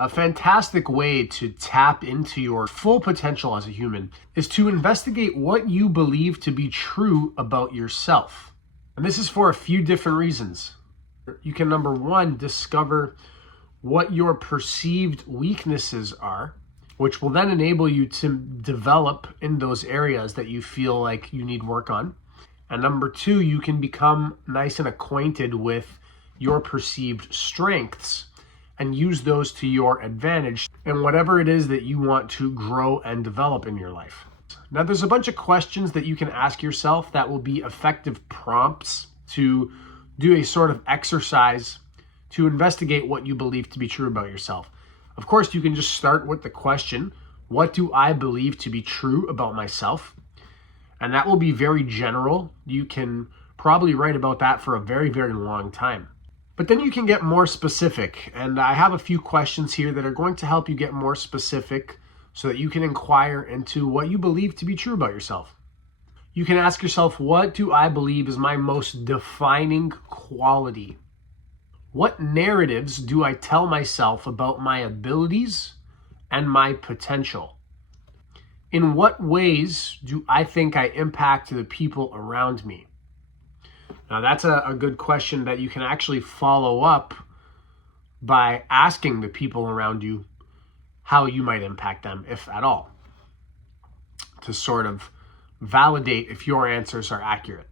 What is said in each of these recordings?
A fantastic way to tap into your full potential as a human is to investigate what you believe to be true about yourself. And this is for a few different reasons. You can, number one, discover what your perceived weaknesses are, which will then enable you to develop in those areas that you feel like you need work on. And number two, you can become nice and acquainted with your perceived strengths and use those to your advantage in whatever it is that you want to grow and develop in your life. Now, there's a bunch of questions that you can ask yourself that will be effective prompts to do a sort of exercise to investigate what you believe to be true about yourself. Of course, you can just start with the question, what do I believe to be true about myself? And that will be very general. You can probably write about that for a very, very long time. But then you can get more specific, and I have a few questions here that are going to help you get more specific so that you can inquire into what you believe to be true about yourself. You can ask yourself, what do I believe is my most defining quality? What narratives do I tell myself about my abilities and my potential? In what ways do I think I impact the people around me? Now, that's a good question that you can actually follow up by asking the people around you how you might impact them, if at all, to sort of validate if your answers are accurate.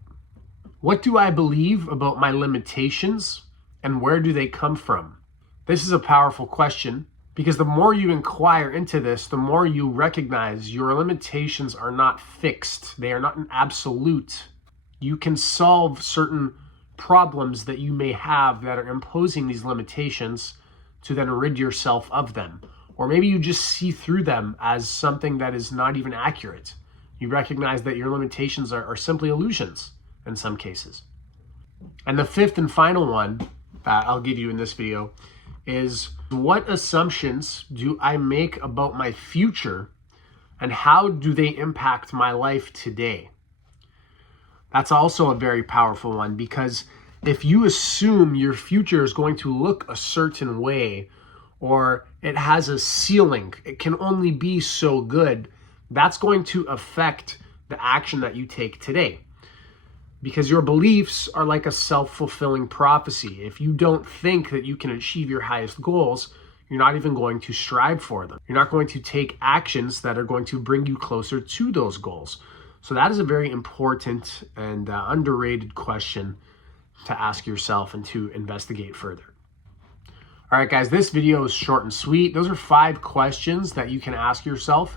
What do I believe about my limitations and where do they come from? This is a powerful question because the more you inquire into this, the more you recognize your limitations are not fixed. They are not an absolute. You can solve certain problems that you may have that are imposing these limitations to then rid yourself of them. Or maybe you just see through them as something that is not even accurate. You recognize that your limitations are simply illusions in some cases. And the fifth and final one that I'll give you in this video is, what assumptions do I make about my future and how do they impact my life today? That's also a very powerful one, because if you assume your future is going to look a certain way or it has a ceiling, it can only be so good, that's going to affect the action that you take today. Because your beliefs are like a self-fulfilling prophecy. If you don't think that you can achieve your highest goals, you're not even going to strive for them. You're not going to take actions that are going to bring you closer to those goals. So that is a very important and underrated question to ask yourself and to investigate further. All right, guys, this video is short and sweet. Those are 5 questions that you can ask yourself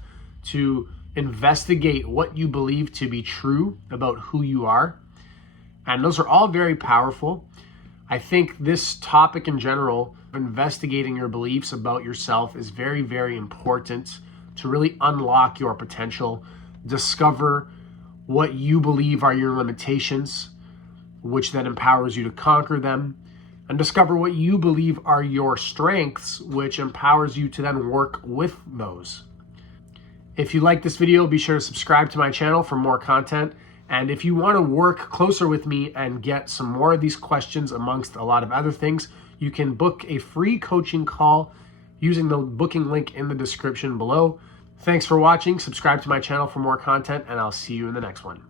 to investigate what you believe to be true about who you are. And those are all very powerful. I think this topic in general, investigating your beliefs about yourself, is very, very important to really unlock your potential, discover what you believe are your limitations, which then empowers you to conquer them, and discover what you believe are your strengths, which empowers you to then work with those. If you like this video, be sure to subscribe to my channel for more content. And if you want to work closer with me and get some more of these questions amongst a lot of other things, you can book a free coaching call using the booking link in the description below. Thanks for watching. Subscribe to my channel for more content, and I'll see you in the next one.